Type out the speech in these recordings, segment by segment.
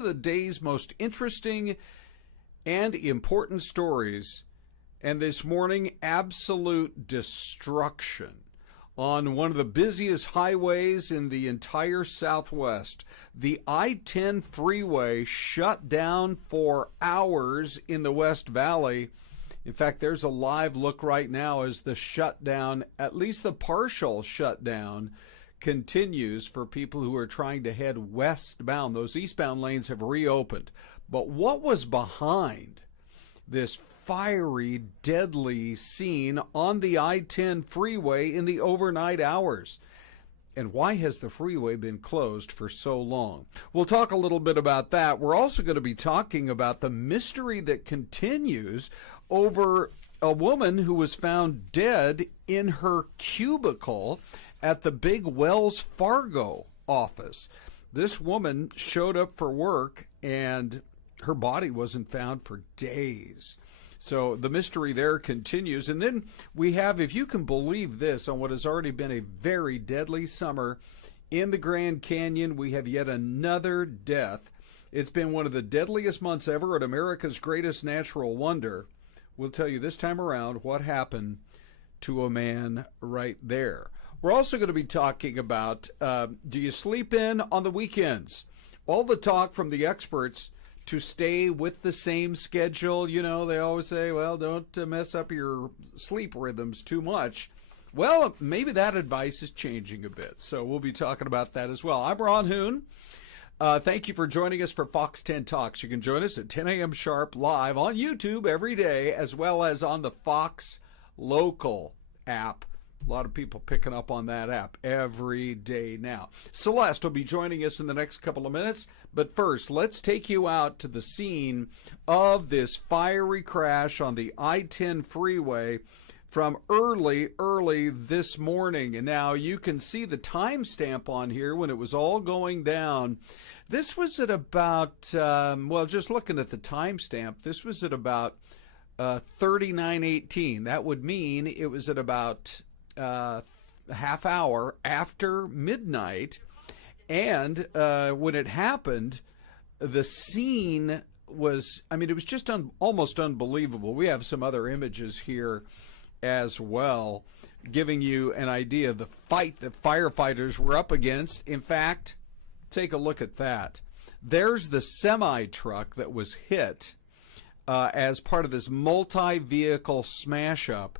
The day's most interesting and important stories, and this morning, absolute destruction on one of the busiest highways in the entire Southwest. The I-10 freeway shut down for hours in the West Valley. In fact, there's a live look right now as the shutdown, at least the partial shutdown, continues for people who are trying to head westbound. Those eastbound lanes have reopened. But what was behind this fiery, deadly scene on the I-10 freeway in the overnight hours? And why has the freeway been closed for so long? We'll talk a little bit about that. We're also going to be talking about the mystery that continues over a woman who was found dead in her cubicle at the big Wells Fargo office. This woman showed up for work and her body wasn't found for days. So the mystery there continues. And then we have, if you can believe this, on what has already been a very deadly summer in the Grand Canyon, we have yet another death. It's been one of the deadliest months ever at America's greatest natural wonder. We'll tell you this time around what happened to a man right there. We're also going to be talking about, do you sleep in on the weekends? All the talk from the experts to stay with the same schedule. You know, they always say, well, don't mess up your sleep rhythms too much. Well, maybe that advice is changing a bit. So we'll be talking about that as well. I'm Ron Hoon. Thank you for joining us for Fox 10 Talks. You can join us at 10 a.m. sharp live on YouTube every day, as well as on the Fox Local app. A lot of people picking up on that app every day now. Celeste will be joining us in the next couple of minutes. But first, let's take you out to the scene of this fiery crash on the I-10 freeway from early this morning. And now you can see the timestamp on here when it was all going down. This was at about, just looking at the timestamp, this was at about 39:18. That would mean it was at about half hour after midnight. And when it happened, the scene was, it was just almost unbelievable. We have some other images here as well, giving you an idea of the fight that firefighters were up against. In fact, take a look at that. There's the semi-truck that was hit as part of this multi-vehicle smash-up.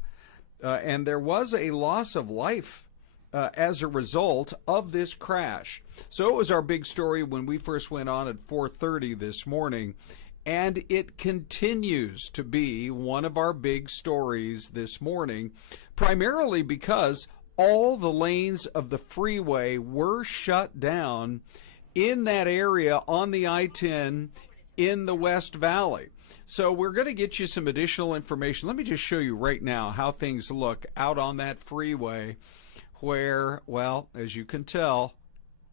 And there was a loss of life as a result of this crash. So it was our big story when we first went on at 4:30 this morning, and it continues to be one of our big stories this morning, primarily because all the lanes of the freeway were shut down in that area on the I-10 in the West Valley. So we're going to get you some additional information. Let me just show you right now how things look out on that freeway where, well, as you can tell,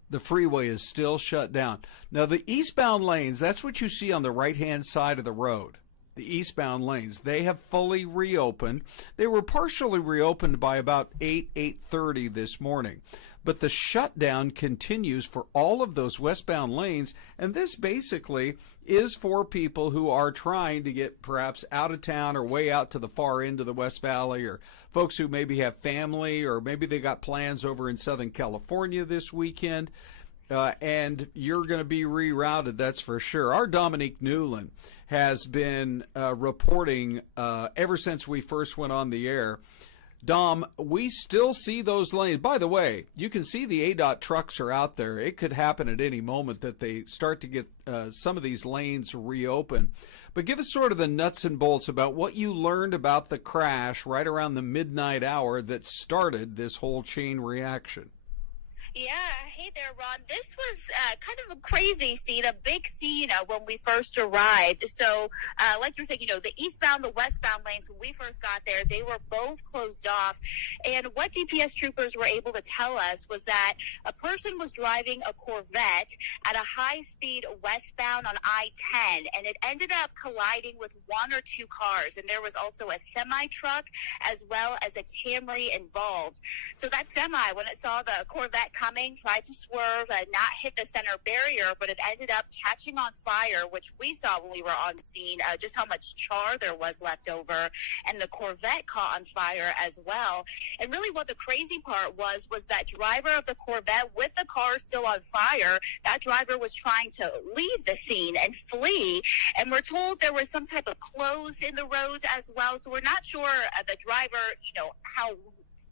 the freeway is still shut down. Now, the eastbound lanes, that's what you see on the right-hand side of the road. The eastbound lanes, they have fully reopened. They were partially reopened by about 8:30 this morning. But the shutdown continues for all of those westbound lanes, and this basically is for people who are trying to get perhaps out of town or way out to the far end of the West Valley, or folks who maybe have family, or maybe they got plans over in Southern California this weekend, and you're going to be rerouted, that's for sure. Our Dominique Newland has been reporting ever since we first went on the air. Dom, we still see those lanes. By the way, you can see the ADOT trucks are out there. It could happen at any moment that they start to get some of these lanes reopen. But give us sort of the nuts and bolts about what you learned about the crash right around the midnight hour that started this whole chain reaction. Yeah, hey there, Ron. This was kind of a crazy scene, a big scene when we first arrived. So, like you're saying, the eastbound, the westbound lanes, when we first got there, they were both closed off. And what DPS troopers were able to tell us was that a person was driving a Corvette at a high speed westbound on I-10, and it ended up colliding with one or two cars. And there was also a semi-truck as well as a Camry involved. So that semi, when it saw the Corvette coming, tried to swerve, not hit the center barrier, but it ended up catching on fire, which we saw when we were on scene, just how much char there was left over. And the Corvette caught on fire as well. And really what the crazy part was that driver of the Corvette, with the car still on fire, that driver was trying to leave the scene and flee. And we're told there was some type of clothes in the roads as well. So we're not sure the driver, how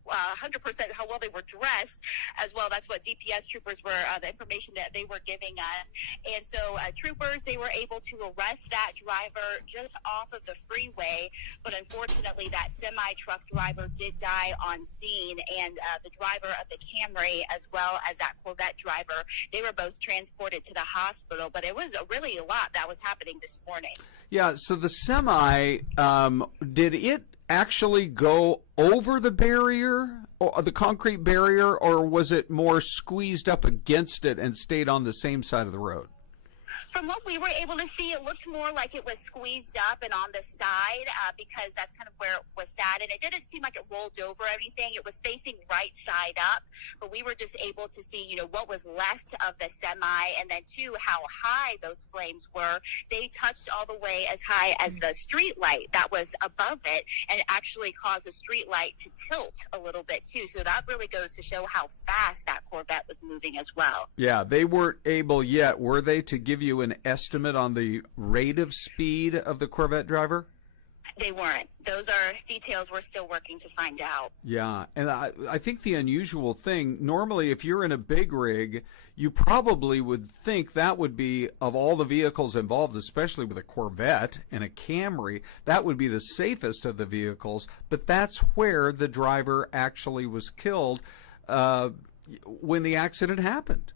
100% how well they were dressed as well. That's what DPS troopers were, the information that they were giving us. And so troopers, they were able to arrest that driver just off of the freeway. But unfortunately, that semi-truck driver did die on scene. And the driver of the Camry, as well as that Corvette driver, they were both transported to the hospital. But it was really a lot that was happening this morning. Yeah, so the semi, did it actually go over the barrier, or the concrete barrier, or was it more squeezed up against it and stayed on the same side of the road? From what we were able to see, it looked more like it was squeezed up and on the side because that's kind of where it was sat. And it didn't seem like it rolled over or anything. It was facing right side up. But we were just able to see, what was left of the semi. And then, too, how high those flames were. They touched all the way as high as the street light that was above it, and actually caused the street light to tilt a little bit, too. So that really goes to show how fast that Corvette was moving as well. Yeah, they weren't able yet, were they, to give you an estimate on the rate of speed of the Corvette driver? They weren't. Those are details we're still working to find out. Yeah, and I think the unusual thing, normally if you're in a big rig, you probably would think that would be, of all the vehicles involved, especially with a Corvette and a Camry, that would be the safest of the vehicles, but that's where the driver actually was killed when the accident happened.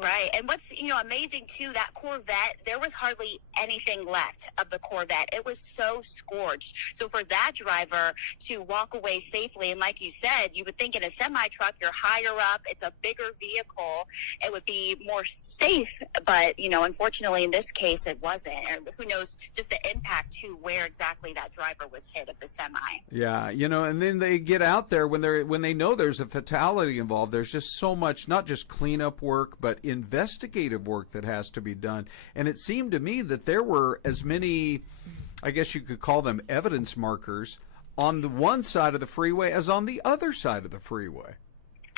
Right. And what's, amazing, too, that Corvette, there was hardly anything left of the Corvette. It was so scorched. So for that driver to walk away safely, and like you said, you would think in a semi-truck, you're higher up, it's a bigger vehicle, it would be more safe. But, unfortunately, in this case, it wasn't. And who knows just the impact to where exactly that driver was hit of the semi. Yeah, and then they get out there when they know there's a fatality involved. There's just so much, not just cleanup work, but investigative work that has to be done. And it seemed to me that there were as many, I guess you could call them evidence markers, on the one side of the freeway as on the other side of the freeway.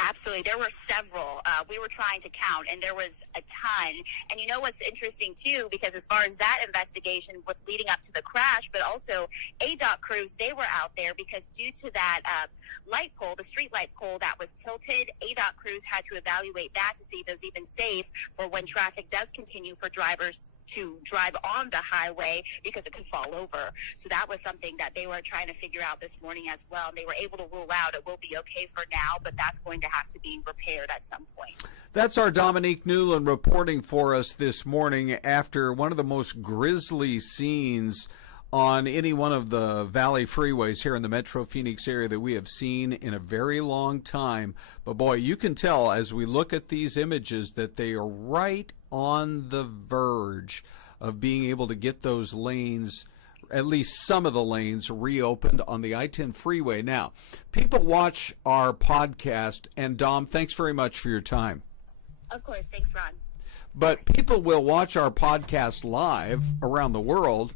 Absolutely. There were several. We were trying to count, and there was a ton. And what's interesting, too, because as far as that investigation was leading up to the crash, but also ADOT crews, they were out there because due to that light pole, the street light pole that was tilted, ADOT crews had to evaluate that to see if it was even safe for when traffic does continue for drivers to drive on the highway because it could fall over. So that was something that they were trying to figure out this morning as well. And they were able to rule out it will be okay for now, but that's going to have to be repaired at some point. That's our Dominique Newland reporting for us this morning after one of the most grisly scenes on any one of the valley freeways here in the Metro Phoenix area that we have seen in a very long time. But boy, you can tell as we look at these images that they are right on the verge of being able to get those lanes, at least some of the lanes, reopened on the I-10 freeway. Now, people watch our podcast, and Dom, thanks very much for your time. Of course. Thanks, Ron. But people will watch our podcast live around the world.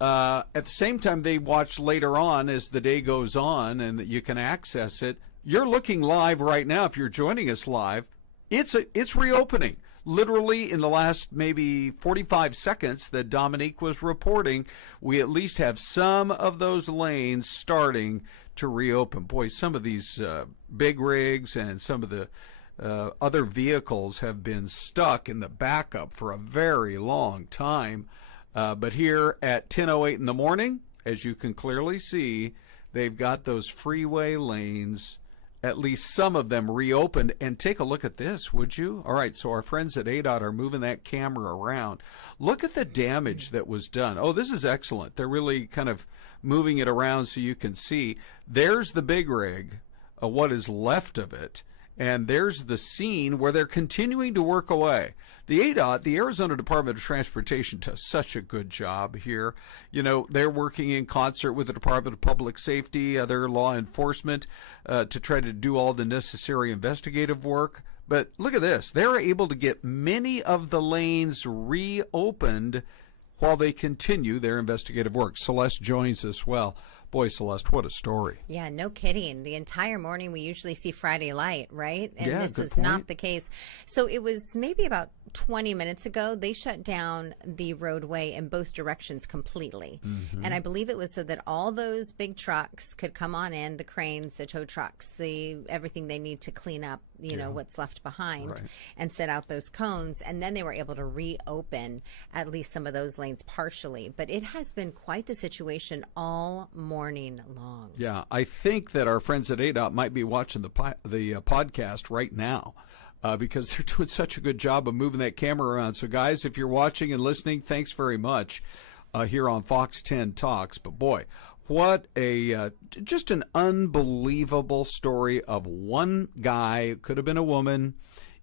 At the same time, they watch later on as the day goes on, and you can access it. You're looking live right now. If you're joining us live, it's reopening. Literally in the last maybe 45 seconds that Dominique was reporting, we at least have some of those lanes starting to reopen. Boy, some of these big rigs and some of the other vehicles have been stuck in the backup for a very long time. But here at 10:08 in the morning, as you can clearly see, they've got those freeway lanes, at least some of them, reopened. And take a look at this, would you? All right, so our friends at ADOT are moving that camera around. Look at the damage that was done. Oh, this is excellent. They're really kind of moving it around so you can see. There's the big rig, what is left of it. And there's the scene where they're continuing to work away. The ADOT, the Arizona Department of Transportation, does such a good job here. They're working in concert with the Department of Public Safety, other law enforcement, to try to do all the necessary investigative work. But look at this. They're able to get many of the lanes reopened while they continue their investigative work. Celeste joins us. Well, boy, Celeste, what a story. Yeah, no kidding. The entire morning we usually see Friday light, right? And Yeah, this good was point. not the case. So it was maybe about 20 minutes ago, they shut down the roadway in both directions completely. And I believe it was so that all those big trucks could come on in, the cranes, the tow trucks, everything they need to clean up, you know, what's left behind, Right. and set out those cones. And then they were able to reopen at least some of those lanes partially. But it has been quite the situation all morning long. Yeah, I think that our friends at ADOT might be watching the podcast right now. Because they're doing such a good job of moving that camera around. So, guys, if you're watching and listening, thanks very much here on Fox 10 Talks. But, boy, what just an unbelievable story of one guy, could have been a woman,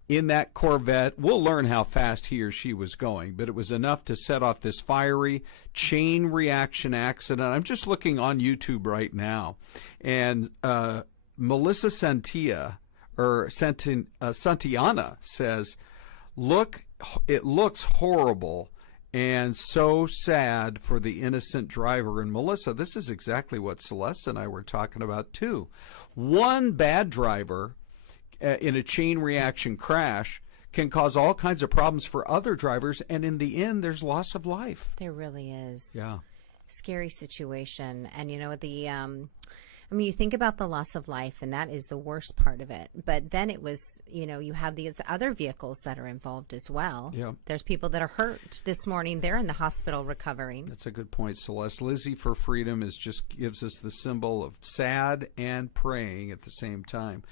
in that Corvette. We'll learn how fast he or she was going, but it was enough to set off this fiery chain reaction accident. I'm just looking on YouTube right now. And Melissa Santiana says, it looks horrible and so sad for the innocent driver. And Melissa, this is exactly what Celeste and I were talking about too. One bad driver in a chain reaction crash can cause all kinds of problems for other drivers, and in the end there's loss of life. There really is. Yeah. Scary situation. And you know, I mean, you think about the loss of life, and that is the worst part of it. But then it was, you know, you have these other vehicles that are involved as well. Yeah. There's people that are hurt this morning. They're in the hospital recovering. That's a good point, Celeste. Lizzie for Freedom gives us the symbol of sad and praying at the same time.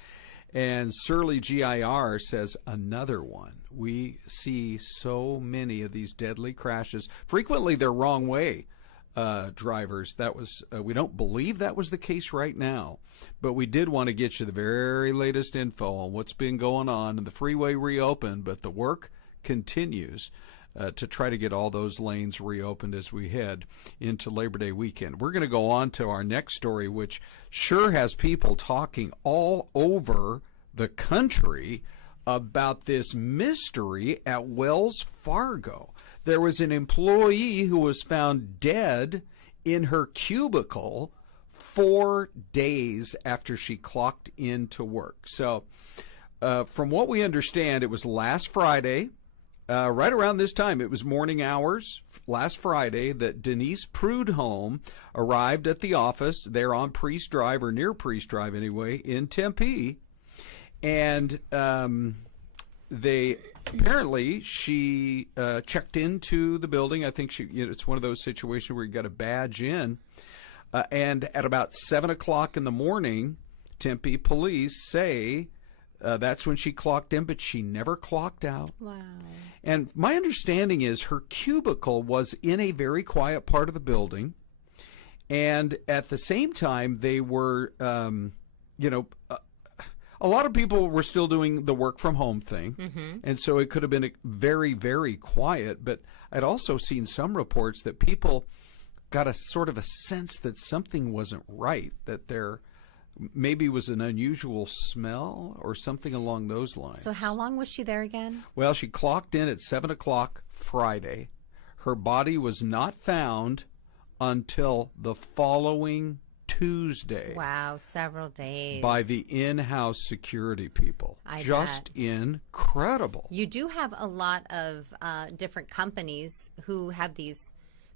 And Surly GIR says, another one. We see so many of these deadly crashes. Frequently, they're wrong way. Drivers. That was we don't believe that was the case right now, but we did want to get you the very latest info on what's been going on. And the freeway reopened, but the work continues to try to get all those lanes reopened as we head into Labor Day weekend. We're going to go on to our next story, which sure has people talking all over the country about this mystery at Wells Fargo. There was an employee who was found dead in her cubicle 4 days after she clocked into work. So from what we understand, it was last Friday, right around this time. It was morning hours last Friday that Denise Prudhomme arrived at the office there on Priest Drive, or near Priest Drive anyway, in Tempe. And apparently she checked into the building. I think it's one of those situations where you got a badge in. And at about 7 o'clock in the morning, Tempe police say that's when she clocked in, but she never clocked out. Wow. And my understanding is her cubicle was in a very quiet part of the building. And at the same time, they were, a lot of people were still doing the work from home thing. Mm-hmm. And so it could have been very, very quiet. But I'd also seen some reports that people got a sort of a sense that something wasn't right, that there maybe was an unusual smell or something along those lines. So how long was she there again? Well, she clocked in at 7 o'clock Friday. Her body was not found until the following Tuesday. Wow, several days. By the in-house security people. Just bet. Incredible. You do have a lot of different companies who have these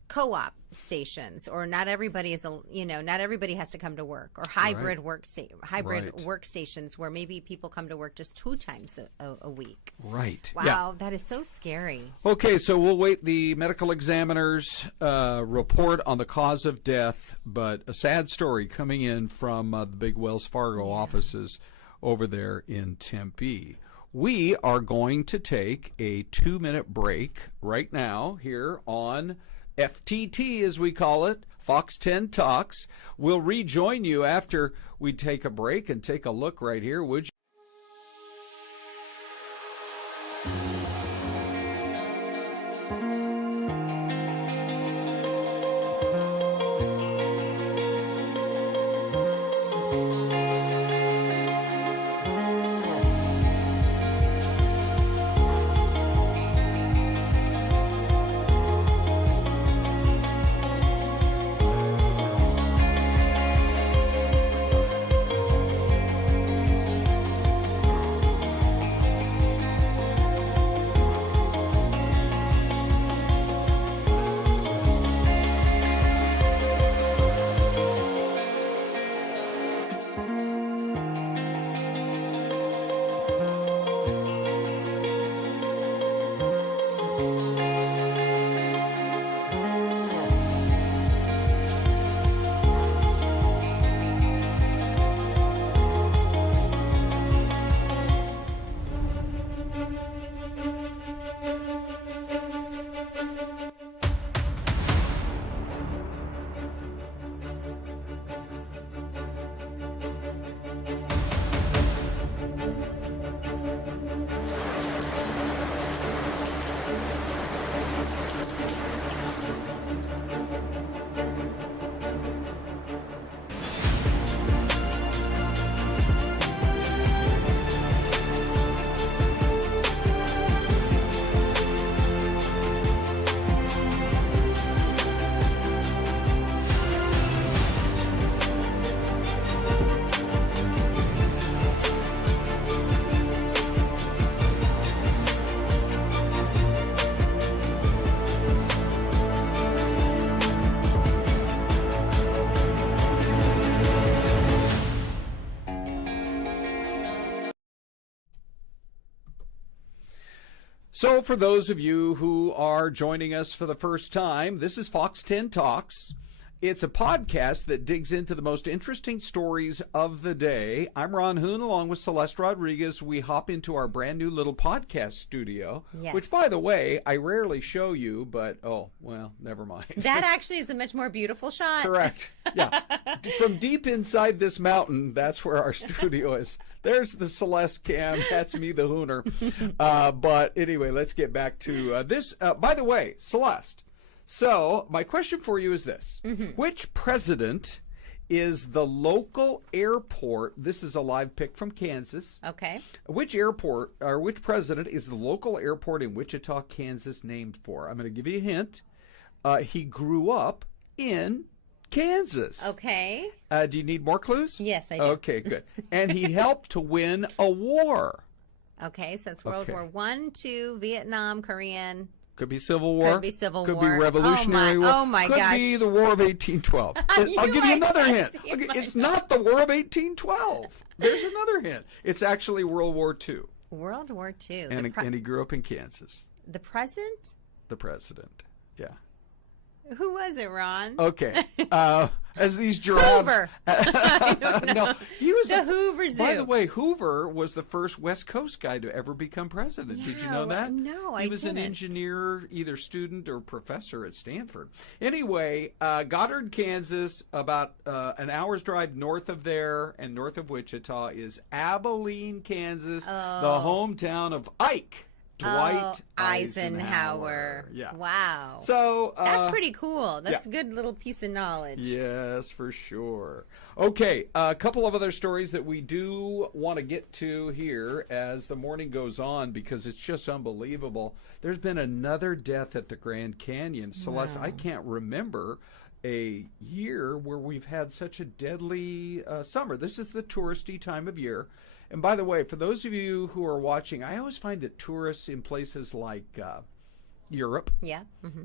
co-op stations, or not everybody is not everybody has to come to work, or hybrid workstations where maybe people come to work just 2 times a week. Right. Wow, yeah. That is so scary. Okay, so we'll wait the medical examiner's report on the cause of death, but a sad story coming in from the big Wells Fargo offices over there in Tempe. We are going to take a 2-minute break right now here on FTT, as we call it, Fox 10 Talks. We'll rejoin you after we take a break and take a look right here, would you? So for those of you who are joining us for the first time, this is Fox 10 Talks. It's a podcast that digs into the most interesting stories of the day. I'm Ron Hoon, along with Celeste Rodriguez. We hop into our brand new little podcast studio, which, by the way, I rarely show you, but, oh, well, never mind. That actually is a much more beautiful shot. Correct. Yeah. From deep inside this mountain, that's where our studio is. There's the Celeste cam. That's me, the Hooner. But anyway, let's get back to this. By the way, Celeste. So, my question for you is this. Which president is the local airport? This is a live pick from Kansas. Okay. Which airport, or which president is the local airport in Wichita, Kansas named for? I'm going to give you a hint. He grew up in Kansas. Okay. Do you need more clues? Yes, I do. Okay, good. And he helped to win a war. Okay, so it's World War I, II, Vietnam, Korean. Could be Civil War. Could be Civil Could War. be Revolutionary War. Oh my gosh. Could be the War of 1812. I'll give you another hint. It's not the War of 1812. There's another hint. It's actually World War II. World War II. And he grew up in Kansas. The president? The president, yeah. Who was it, Ron? Okay. As these giraffes. Hoover. No, he was the Hoover Zoo. By the way, Hoover was the first West Coast guy to ever become president. Did you know that? No, I didn't. He was an engineer, either student or professor at Stanford. Anyway, Goddard, Kansas, about an hour's drive north of there and north of Wichita is Abilene, Kansas, the hometown of Ike. Dwight Eisenhower. Yeah. Wow. So that's pretty cool. That's a good little piece of knowledge. Yes, for sure. Okay, a couple of other stories that we do want to get to here as the morning goes on because it's just unbelievable. There's been another death at the Grand Canyon. Celeste, I can't remember a year where we've had such a deadly summer. This is the touristy time of year. And by the way, for those of you who are watching, I always find that tourists in places like Europe,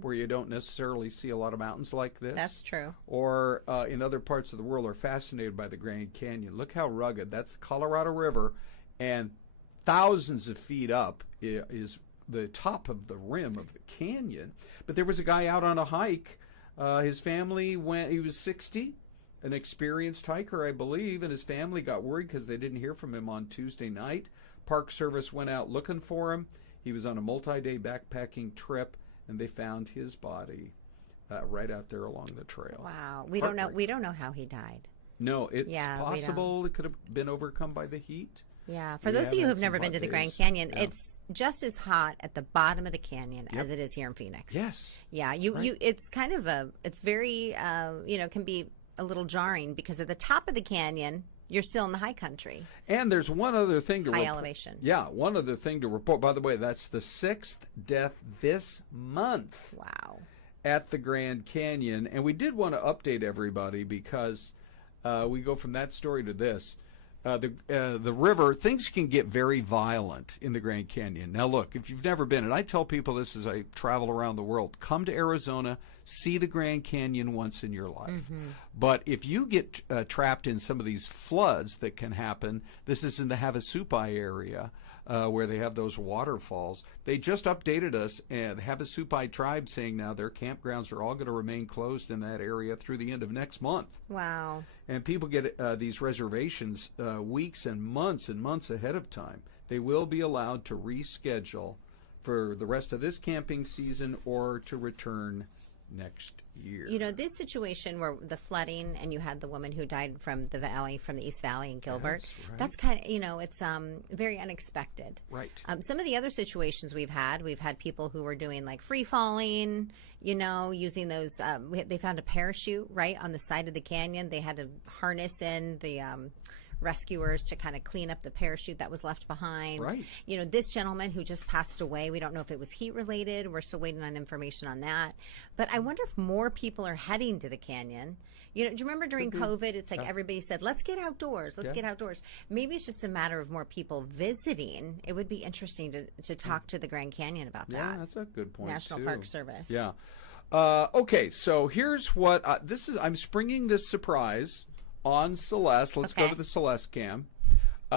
where you don't necessarily see a lot of mountains like this. That's true. Or in other parts of the world are fascinated by the Grand Canyon. Look how rugged. That's the Colorado River, and thousands of feet up is the top of the rim of the canyon. But there was a guy out on a hike. His family went, he was 60. An experienced hiker, I believe, and his family got worried because they didn't hear from him on Tuesday night. Park Service went out looking for him. He was on a multi-day backpacking trip, and they found his body right out there along the trail. Wow, we don't know. We don't know how he died. No, it's possible it could have been overcome by the heat. Yeah, for those of you who've never been to the Grand Canyon, it's just as hot at the bottom of the canyon as it is here in Phoenix. Yes. Yeah, it's kind of it's very can be a little jarring because at the top of the canyon, you're still in the high country. And there's one other thing to report. High elevation. Yeah, one other thing to report. By the way, that's the 6th death this month. Wow. At the Grand Canyon. And we did want to update everybody because we go from that story to this. The river, things can get very violent in the Grand Canyon. Now, look, if you've never been, and I tell people this as I travel around the world, come to Arizona, see the Grand Canyon once in your life. But if you get trapped in some of these floods that can happen, this is in the Havasupai area where they have those waterfalls. They just updated us, and the Havasupai tribe saying now their campgrounds are all going to remain closed in that area through the end of next month. Wow. And people get these reservations weeks and months ahead of time. They will be allowed to reschedule for the rest of this camping season or to return next year. You know, this situation where the flooding and you had the woman who died from the valley, from the East Valley in Gilbert, that's kind of, it's very unexpected. Right. Some of the other situations we've had people who were doing like free falling, using those, they found a parachute right on the side of the canyon. They had to harness in the rescuers to kind of clean up the parachute that was left behind. Right. This gentleman who just passed away, we don't know if it was heat related. We're still waiting on information on that. But I wonder if more people are heading to the canyon. Do you remember during COVID, it's like everybody said, let's get outdoors, let's get outdoors. Maybe it's just a matter of more people visiting. It would be interesting to talk to the Grand Canyon about that. Yeah, that's a good point, National Park Service. Yeah. Okay, so here's what, I'm springing this surprise on Celeste. Let's go to the Celeste cam.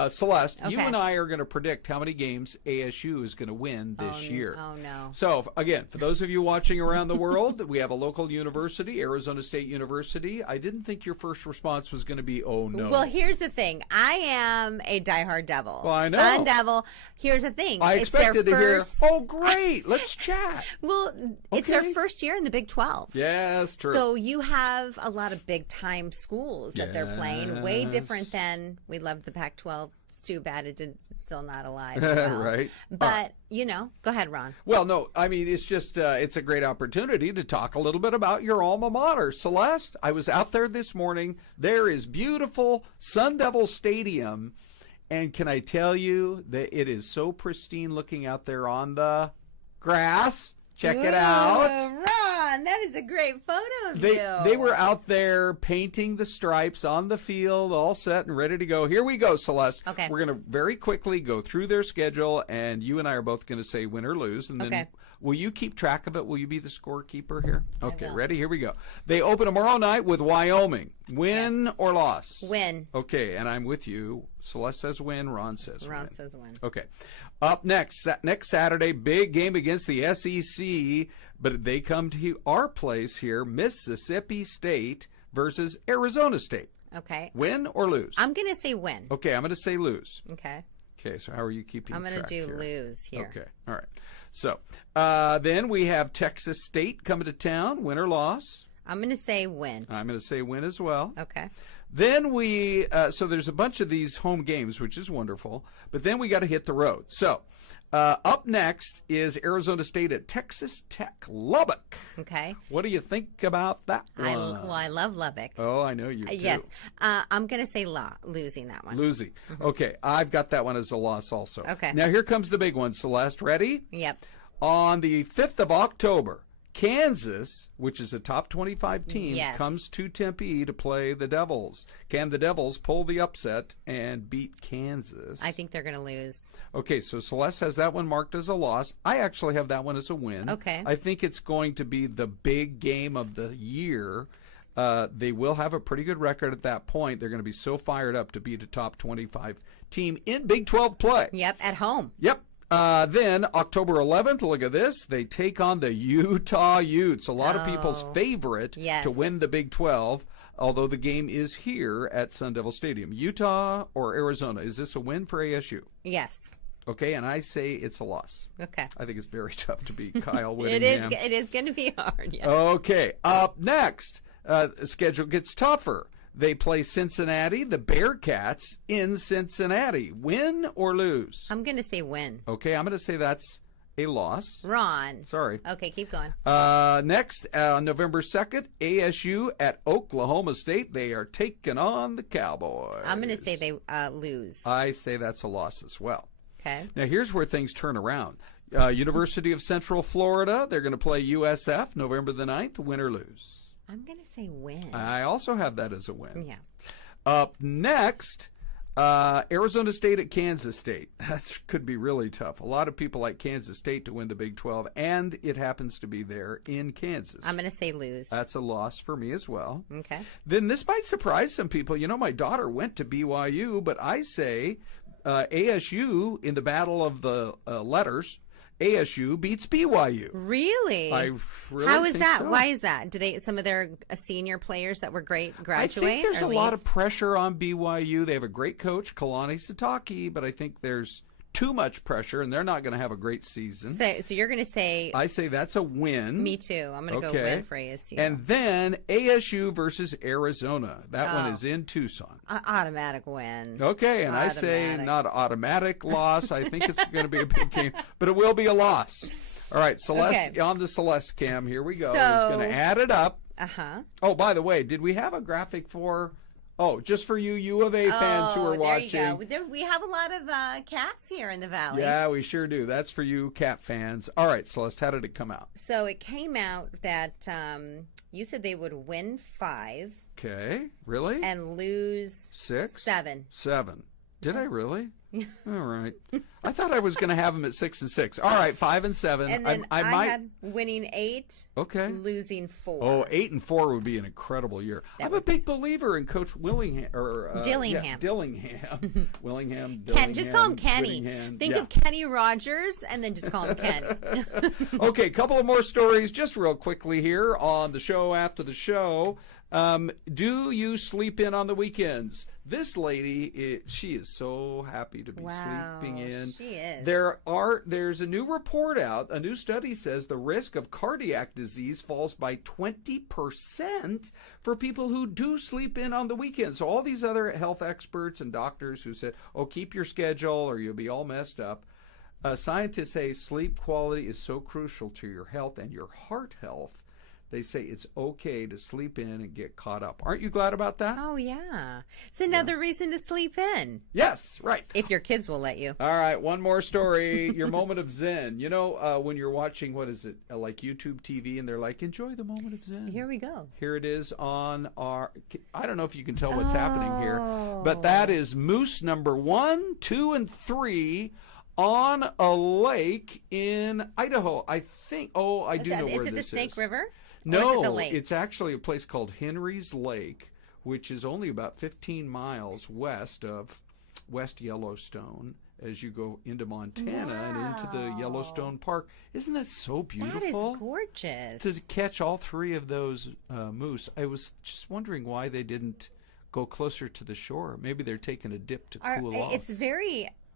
Celeste, you Okay. and I are going to predict how many games ASU is going to win this year. Oh, no. So, again, for those of you watching around the world, we have a local university, Arizona State University. I didn't think your first response was going to be, oh, no. Well, here's the thing. I am a diehard Devil. Well, I know. Sun Devil. Here's the thing. I It's their expected to hear, first- oh, great, let's chat. Well, it's Okay. their first year in the Big 12. Yes, true. So you have a lot of big-time schools that they're playing. Way Yes. different than we loved the Pac-12. It's too bad it's still not alive. Well. Right. But, go ahead, Ron. Well, no, I mean, it's just, it's a great opportunity to talk a little bit about your alma mater. Celeste, I was out there this morning. There is beautiful Sun Devil Stadium. And can I tell you that it is so pristine looking out there on the grass? Check it out. Ron, that is a great photo of you. They were out there painting the stripes on the field, all set and ready to go. Here we go, Celeste. Okay. We're going to very quickly go through their schedule, and you and I are both going to say win or lose. And then Okay. will you keep track of it? Will you be the scorekeeper here? Okay, will. ready? Here we go. They open tomorrow night with Wyoming. Win or loss? Win. Okay, and I'm with you. Celeste says win. Ron says win. Ron says win. Okay. Up next Saturday, big game against the SEC, but they come to our place here, Mississippi State versus Arizona State. Okay. Win or lose? I'm going to say win. Okay, I'm going to say lose. Okay. Okay, so how are you keeping I'm going to track do here? lose here. Okay, all right. So then we have Texas State coming to town, win or loss? I'm going to say win. I'm going to say win as well. Okay. Then so there's a bunch of these home games, which is wonderful, but then we got to hit the road. So up next is Arizona State at Texas Tech, Lubbock. Okay. What do you think about that one? I love Lubbock. Oh, I know you do. Yes. I'm going to say losing that one. Losing. Okay, I've got that one as a loss also. Okay. Now here comes the big one, Celeste. Ready? Yep. On the 5th of October, Kansas, which is a top 25 team, Yes. comes to Tempe to play the Devils. Can the Devils pull the upset and beat Kansas? I think they're going to lose. Okay, so Celeste has that one marked as a loss. I actually have that one as a win. Okay. I think it's going to be the big game of the year. They will have a pretty good record at that point. They're going to be so fired up to beat a top 25 team in Big 12 play. Yep, at home. Yep. Then October 11th, look at this. They take on the Utah Utes, a lot of people's favorite Yes. to win the Big 12, although the game is here at Sun Devil Stadium. Utah or Arizona, is this a win for ASU? Yes. Okay, and I say it's a loss. Okay. I think it's very tough to beat Kyle It Whittingham. is going to be hard. Yeah. Okay, up next, the schedule gets tougher. They play Cincinnati, the Bearcats in Cincinnati. Win or lose? I'm going to say win. Okay, I'm going to say that's a loss. Ron. Sorry. Okay, keep going. Next, November 2nd, ASU at Oklahoma State. They are taking on the Cowboys. I'm going to say they lose. I say that's a loss as well. Okay. Now, here's where things turn around. University of Central Florida, they're going to play USF November the 9th. Win or lose? I'm going to say win. I also have that as a win. Yeah. Up next, Arizona State at Kansas State. That could be really tough. A lot of people like Kansas State to win the Big 12, and it happens to be there in Kansas. I'm going to say lose. That's a loss for me as well. Okay. Then this might surprise some people. You know, my daughter went to BYU, but I say ASU in the battle of the letters, ASU beats BYU. Really? I really How is think that? so. Why is that? Do some of their senior players that were great graduate? I think there's or a lot leave? of pressure on BYU. They have a great coach, Kalani Sitake, but I think there's too much pressure, and they're not going to have a great season. So you're going to say I say that's a win. me too. I'm going to Okay. go win for ASU. And then ASU versus Arizona. That one Oh. is in Tucson. Automatic win. Okay, and I say Automatic. not automatic loss. I think it's going to be a big game, but it will be a loss. All right, Celeste, Okay. on the Celeste cam, here we go. He's So- going to add it up. Uh-huh. Oh, by the way, did we have a graphic for... Oh, just for you U of A fans who are watching. There you go. We have a lot of cats here in the valley. Yeah, we sure do. That's for you cat fans. All right, Celeste, how did it come out? So it came out that you said they would win 5 Okay, really? and lose 6? 7. 7. Did I really? All right. I thought I was going to have them at 6 and 6. All right, 5 and 7. And then I might had winning 8, okay, losing 4. Oh, 8 and 4 would be an incredible year. I'm a big believer in Coach Dillingham. Willingham. Ken, just call him Kenny. Whittingham. Think of Kenny Rogers, and then just call him Ken. Okay, couple of more stories just real quickly here on the show after the show. Do you sleep in on the weekends? This lady, she is so happy to be sleeping in. She is. There's a new report out. A new study says the risk of cardiac disease falls by 20% for people who do sleep in on the weekends. So all these other health experts and doctors who said, "Oh, keep your schedule or you'll be all messed up." Scientists say sleep quality is so crucial to your health and your heart health. They say it's okay to sleep in and get caught up. Aren't you glad about that? Oh, yeah. It's another reason to sleep in. Yes, right. If your kids will let you. All right, one more story. Your moment of zen. You know, when you're watching, what is it, like YouTube TV, and they're like, enjoy the moment of zen. Here we go. Here it is on our, I don't know if you can tell what's happening here, but that is moose number 1, 2, and 3 on a lake in Idaho. I think, I do know where this is. Is it the Snake River? No, it's actually a place called Henry's Lake, which is only about 15 miles west of West Yellowstone as you go into Montana and into the Yellowstone Park. Isn't that so beautiful? That is gorgeous. To catch all 3 of those moose. I was just wondering why they didn't go closer to the shore. Maybe they're taking a dip to cool off.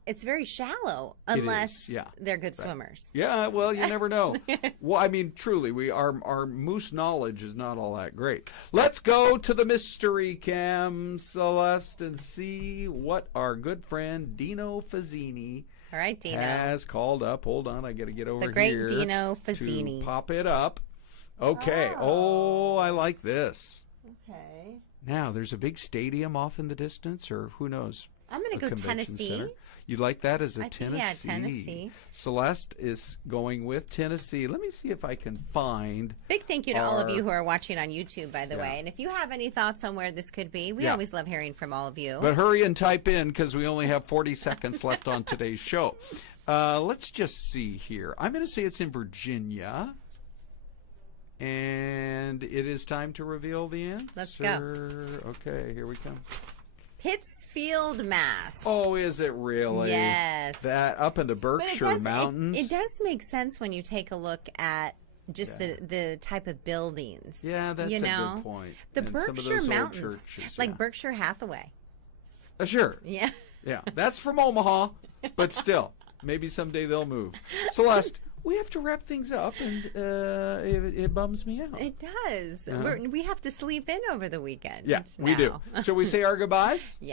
It's very shallow unless they're good swimmers. Yeah, well, you never know. Well, I mean, truly, our moose knowledge is not all that great. Let's go to the mystery cam, Celeste, and see what our good friend Dino Fazzini has called up. Hold on, I got to get over here. The great Dino Fazzini. To pop it up. Okay. Oh, I like this. Okay. Now, there's a big stadium off in the distance, or who knows? I'm going to go Tennessee. Center. You like that as a Tennessee? Yeah, Tennessee. Celeste is going with Tennessee. Let me see if I can find. Big thank you to all of you who are watching on YouTube, by the way. And if you have any thoughts on where this could be, we always love hearing from all of you. But hurry and type in because we only have 40 seconds left on today's show. Let's just see here. I'm going to say it's in Virginia. And it is time to reveal the answer. Let's go. Okay, here we come. Pittsfield, Mass. Oh, is it really? Yes. That up in the Berkshire Mountains? It does make sense when you take a look at just the type of buildings. Yeah, that's a good point. The Berkshire Mountains, churches, like Berkshire Hathaway. Sure. Yeah. Yeah, that's from Omaha, but still, maybe someday they'll move. Celeste, we have to wrap things up, and it bums me out. It does. We have to sleep in over the weekend. Yeah, we do. Shall we say our goodbyes? Yeah.